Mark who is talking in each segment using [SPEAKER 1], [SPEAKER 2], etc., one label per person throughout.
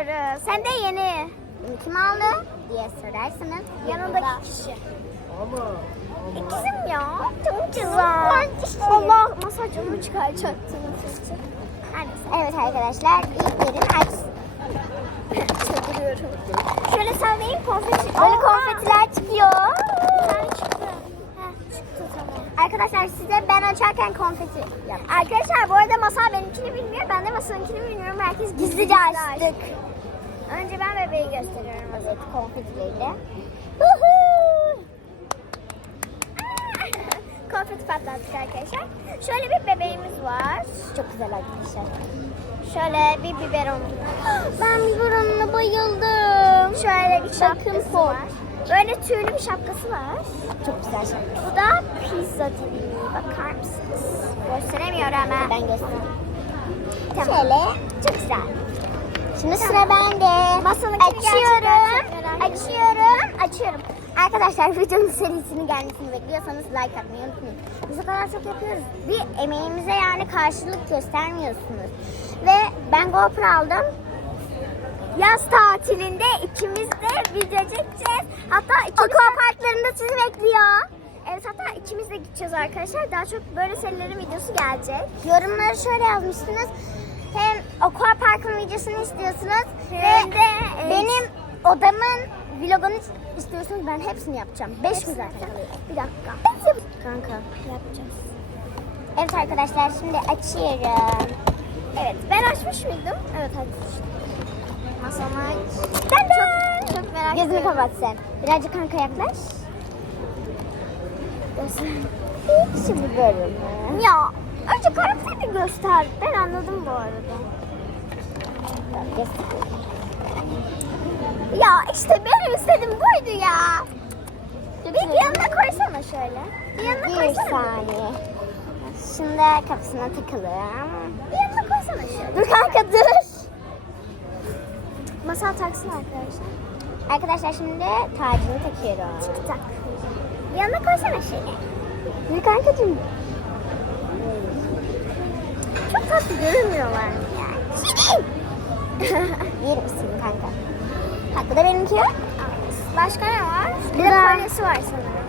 [SPEAKER 1] açıyoruz. Hem de yeni.
[SPEAKER 2] Kim aldı diye sorarsanız
[SPEAKER 1] Yanındaki kişi.
[SPEAKER 3] Ama
[SPEAKER 1] İkizim ya. Çok güzel. Allah masaj canımı çıkaracaktı. Her neyse.
[SPEAKER 2] Evet arkadaşlar ilk yerin aç.
[SPEAKER 1] Çıldırıyorum. Şöyle sallayayım konfeti.
[SPEAKER 2] Böyle konfetiler çıkıyor.
[SPEAKER 1] Çıktı. Heh, çıktı tamam.
[SPEAKER 2] Arkadaşlar size ben açarken konfeti yap.
[SPEAKER 1] Arkadaşlar bu arada Masal benimkini bilmiyor. Ben de Masal'ınkini bilmiyorum. Herkes
[SPEAKER 2] Gizlice açtık.
[SPEAKER 1] Önce ben bebeği gösteriyorum.
[SPEAKER 2] Evet konfetileriyle.
[SPEAKER 1] Konfeti patlattık arkadaşlar. Şöyle bir bebeğimiz var.
[SPEAKER 2] Çok güzel arkadaşlar.
[SPEAKER 1] Şöyle bir biberon.
[SPEAKER 2] Ben biberonuna bayıldım.
[SPEAKER 1] Şöyle bir şapkası var. Böyle tüylü bir şapkası var.
[SPEAKER 2] Çok güzel şarkı.
[SPEAKER 1] Bu da pizza dilimi. Bakar mısınız? Gösteremiyor ama.
[SPEAKER 2] Ben göstereyim.
[SPEAKER 1] Tamam.
[SPEAKER 2] Şöyle.
[SPEAKER 1] Çok güzel.
[SPEAKER 2] Şimdi sıra bende.
[SPEAKER 1] Masalınkini
[SPEAKER 2] Açıyorum. Açıyorum. Açıyorum. Arkadaşlar videonun serisinin gelmesini bekliyorsanız like atmayı unutmayın. Biz o kadar çok yapıyoruz. Bir emeğimize yani karşılık göstermiyorsunuz. Ve ben GoPro aldım.
[SPEAKER 1] Yaz tatilinde ikimiz de video çekeceğiz. Hatta ikimiz
[SPEAKER 2] parklarında sizi bekliyor.
[SPEAKER 1] Evet hatta ikimiz de gideceğiz arkadaşlar. Daha çok böyle serilerin videosu gelecek.
[SPEAKER 2] Yorumları şöyle yazmışsınız. Hem Aqua Park'ın videosunu istiyorsunuz ve
[SPEAKER 1] de,
[SPEAKER 2] benim odamın vlogunu istiyorsunuz. Ben hepsini yapacağım. Beş gün zaten.
[SPEAKER 1] Bir dakika.
[SPEAKER 2] Kanka.
[SPEAKER 1] Yapacağız.
[SPEAKER 2] Evet arkadaşlar şimdi açıyorum.
[SPEAKER 1] Evet ben açmış mıydım? Evet açmıştım. Masamı aç. Çok, çok merak
[SPEAKER 2] Gözünü
[SPEAKER 1] ediyorum.
[SPEAKER 2] kapat sen. Birazcık kanka yaklaş. Şimdi bölümü.
[SPEAKER 1] Ya önce karakteri göster. Ben anladım bu arada. Ya işte benim istediğim buydu ya. Bir yanına koysana şöyle. Bir yanına
[SPEAKER 2] Bir
[SPEAKER 1] koysana.
[SPEAKER 2] saniye. Şimdi kafasına takalım.
[SPEAKER 1] Bir yanına koysana şöyle.
[SPEAKER 2] Dur kanka dur.
[SPEAKER 1] Masal taksın arkadaşlar.
[SPEAKER 2] Arkadaşlar şimdi tacını takıyorum.
[SPEAKER 1] Tak. Bir yanına koysana şöyle.
[SPEAKER 2] Dur kankacığım.
[SPEAKER 1] Çok tatlı görünmüyorlar?
[SPEAKER 2] Yer misin kanka? Bak bu da benimki.
[SPEAKER 1] Başka ne var? Bir de kolyesi var sanırım.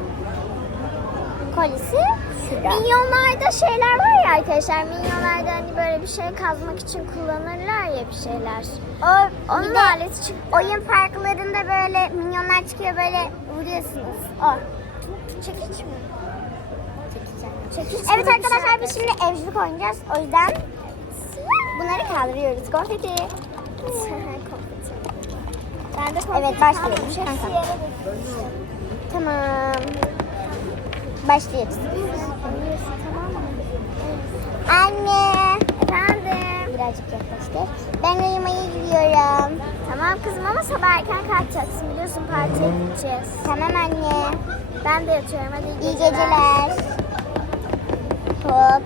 [SPEAKER 2] Şurada.
[SPEAKER 1] Minyonlarda şeyler var ya arkadaşlar. Minyonlarda hani böyle bir şey kazmak için kullanırlar ya bir şeyler.
[SPEAKER 2] O,
[SPEAKER 1] Onun
[SPEAKER 2] bir de
[SPEAKER 1] aleti çıktı.
[SPEAKER 2] oyun parklarında böyle minyonlar çıkıyor böyle vuruyorsunuz. O.
[SPEAKER 1] Çekiç mi? Çekiç
[SPEAKER 2] Evet arkadaşlar biz şimdi evcilik oynayacağız. O yüzden bunları kaldırıyoruz. Konfeti.
[SPEAKER 1] Ben de
[SPEAKER 2] Evet, başlayalım.
[SPEAKER 1] Hepsi
[SPEAKER 2] Kanka. Tamam. Başlıyoruz. Anne.
[SPEAKER 1] Efendim.
[SPEAKER 2] Birazcık yaklaştır. Ben uyumaya gidiyorum.
[SPEAKER 1] Tamam kızım ama sabah erken kalkacaksın biliyorsun partiye gideceğiz.
[SPEAKER 2] Tamam anne.
[SPEAKER 1] Ben de yatıyorum hadi iyi
[SPEAKER 2] İyi geceler. Hop.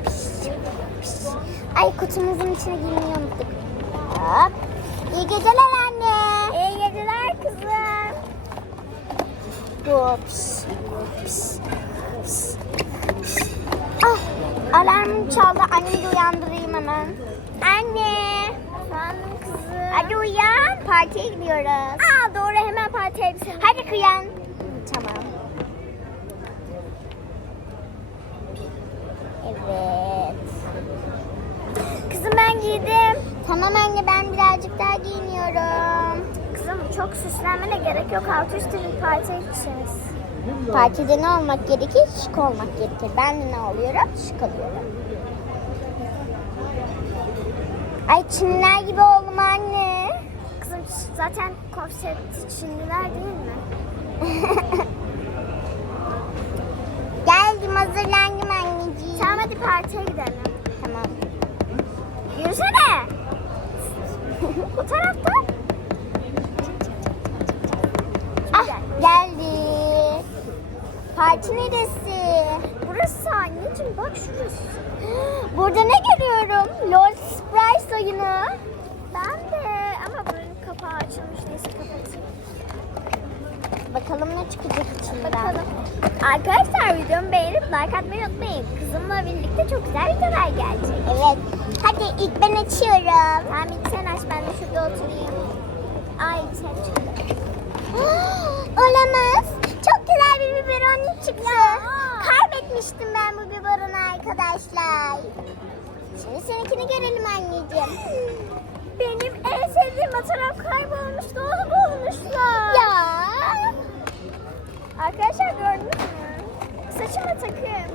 [SPEAKER 2] Ay kutumuzun içine girmeyi unuttuk. Hop. İyi geceler anne.
[SPEAKER 1] İyi geceler kızım.
[SPEAKER 2] Hop. Ah, alarm çaldı. Anneyi de uyandırayım hemen. Anne.
[SPEAKER 1] Efendim kızım.
[SPEAKER 2] Hadi uyan. Partiye gidiyoruz.
[SPEAKER 1] Aa doğru hemen parti elbiseni.
[SPEAKER 2] Hadi uyan. Tamam. Evet.
[SPEAKER 1] Kızım ben giydim.
[SPEAKER 2] Tamam anne ben daha giyiniyorum.
[SPEAKER 1] Kızım çok süslenmene gerek yok. Altı üstü bir partiye gideceğiz.
[SPEAKER 2] Partide ne olmak gerekir? Şık olmak gerekir. Ben de ne oluyorum? Şık oluyorum. Ay Çinliler gibi oldum anne.
[SPEAKER 1] Kızım zaten konsept Çinliler değil mi?
[SPEAKER 2] Parti neresi?
[SPEAKER 1] Burası anneciğim bak şurası.
[SPEAKER 2] Burada ne görüyorum? LOL Surprise oyunu.
[SPEAKER 1] Ben de ama buranın kapağı açılmış neyse kapatayım.
[SPEAKER 2] Bakalım ne çıkacak içinden.
[SPEAKER 1] Bakalım. Arkadaşlar videomu beğenip like atmayı unutmayın. Kızımla birlikte çok güzel videolar gelecek.
[SPEAKER 2] Evet. Hadi ilk ben açıyorum.
[SPEAKER 1] Tamam ilk sen aç ben de şurada oturayım. Ay sen çıktı.
[SPEAKER 2] Olamaz. Çok güzel bir biberon Kaybetmiştim ben bu biberonu arkadaşlar. Şimdi seninkini görelim anneciğim.
[SPEAKER 1] Benim en sevdiğim fotoğraf kaybolmuş. Doğru bulmuşlar.
[SPEAKER 2] Ya.
[SPEAKER 1] Arkadaşlar gördünüz mü? Saçıma takım.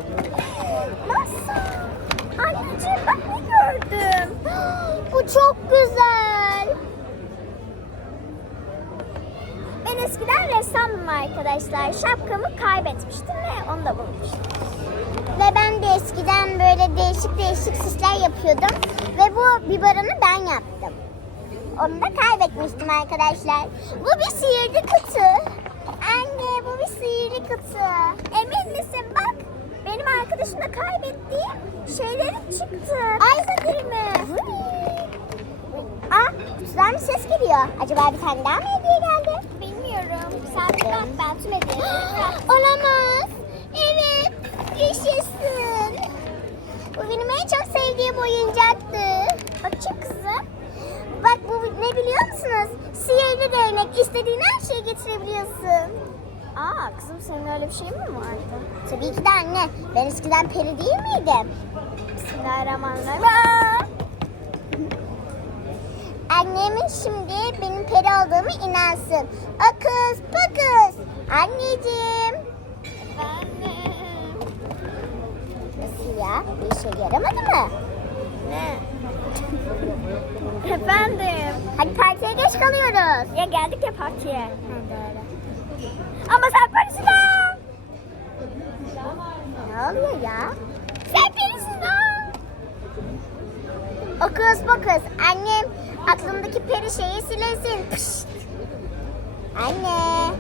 [SPEAKER 1] Masa. Anneciğim bak ne gördüm.
[SPEAKER 2] Bu çok güzel.
[SPEAKER 1] Ben eskiden ressamdım arkadaşlar. Şapkamı kaybetmiştim ve onu da bulmuştum.
[SPEAKER 2] Ve ben de eskiden böyle değişik değişik süsler yapıyordum. Ve bu biberonu ben yaptım. Onu da kaybetmiştim arkadaşlar. Bu bir sihirli kutu. Anne bu bir sihirli kutu.
[SPEAKER 1] Emin misin bak? Benim arkadaşımla kaybettiğim şeylerim çıktı.
[SPEAKER 2] Ay
[SPEAKER 1] mi?
[SPEAKER 2] Aa kutudan bir ses geliyor. Acaba bir tane daha mı hediye geldi?
[SPEAKER 1] Bilmiyorum. Sen ben tüm hediyeleri.
[SPEAKER 2] Olamaz. Evet. Yaşasın. En çok sevdiğim oyuncaktı.
[SPEAKER 1] Bakayım kızım.
[SPEAKER 2] Bak bu ne biliyor musunuz? Sihirli değnek. İstediğin her şeyi getirebiliyorsun.
[SPEAKER 1] Aa kızım senin öyle bir şeyin mi vardı?
[SPEAKER 2] Tabii ki de anne. Ben eskiden peri değil miydim?
[SPEAKER 1] Bismillahirrahmanirrahim. Aa!
[SPEAKER 2] Annemin şimdi benim peri olduğumu inansın. Akız pakız. Anneciğim.
[SPEAKER 1] Efendim.
[SPEAKER 2] Ya? Bir işe yaramadı mı?
[SPEAKER 1] Ne? Efendim.
[SPEAKER 2] Hadi partiye geç kalıyoruz.
[SPEAKER 1] Ya geldik ya partiye. Ama sen Paris'in ha!
[SPEAKER 2] Ne oluyor ya?
[SPEAKER 1] Sen Paris'in ha!
[SPEAKER 2] Okuz bakız. Annem aklımdaki peri şeyi silesin. Pişt. Anne.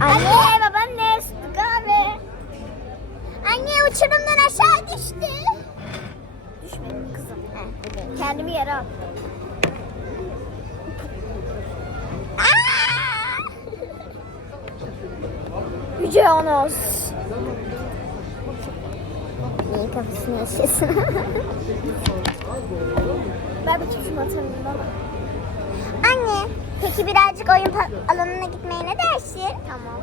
[SPEAKER 1] Anne, babaanne, sütlü kahve.
[SPEAKER 2] Anne uçurumdan aşağı düştü.
[SPEAKER 1] Düşmedim kızım.
[SPEAKER 2] Heh, bu.
[SPEAKER 1] Kendimi yere attım. Yüce Onos.
[SPEAKER 2] Neyin kafasını yaşasın?
[SPEAKER 1] Ver bakayım şu matanın bana.
[SPEAKER 2] Anne, peki birazcık oyun alanına gitmeye ne dersin?
[SPEAKER 1] Tamam.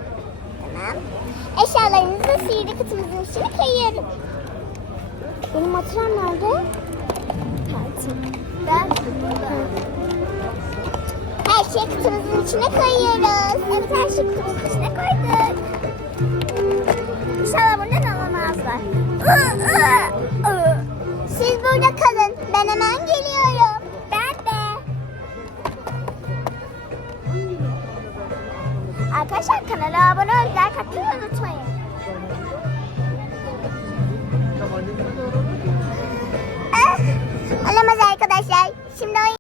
[SPEAKER 2] Tamam. Eşyalarımızı da sihirli kutumuzun içine koyuyorum. Benim maturam nerede? Her şeyi kutumuzun içine koyuyoruz. Evet, her şeyi kutumuzun içine koyduk.
[SPEAKER 1] İnşallah buradan alamazlar.
[SPEAKER 2] Siz burada kalın. Ben hemen geliyorum.
[SPEAKER 1] Arkadaşlar kanala abone ol, like atmayı unutmayın.